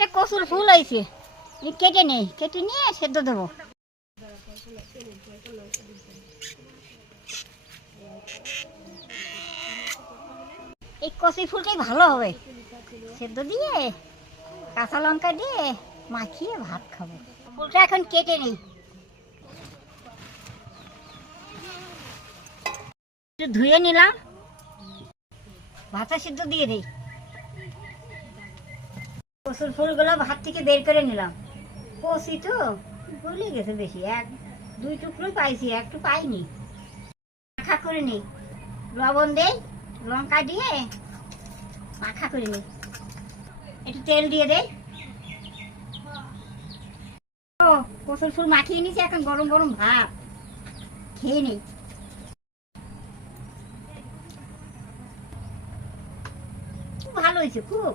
একটা কচুর ফুল হয়েছে, কেটে নেই, কেটে নিয়ে সেদ্ধ দেবো। এই কচি ফুলটাই ভালো হবে, সেদ্ধ দিয়ে কাঁচা লঙ্কা দিয়ে মাখিয়ে ভাত খাবো। ফুলটা এখন কেটে নিই, একটু ধুয়ে নিলাম, ভাতে সিদ্ধ দিয়ে দিই। কচুর ফুলগুলো ভাত থেকে বের করে নিলাম, কচি তো গলে গেছে বেশি, এক দুই টুকরো পাইছি, একটু পাইনি। মাখা করে নিই, লবণ দেই, লঙ্কা দিয়ে মাখা করে নিই, একটু তেল দিয়ে দেই। ও কচুর ফুল মাখিয়ে নিয়েছি, এখন গরম গরম ভাত খেয়ে নিই। খুব ভালো হয়েছে, খুব।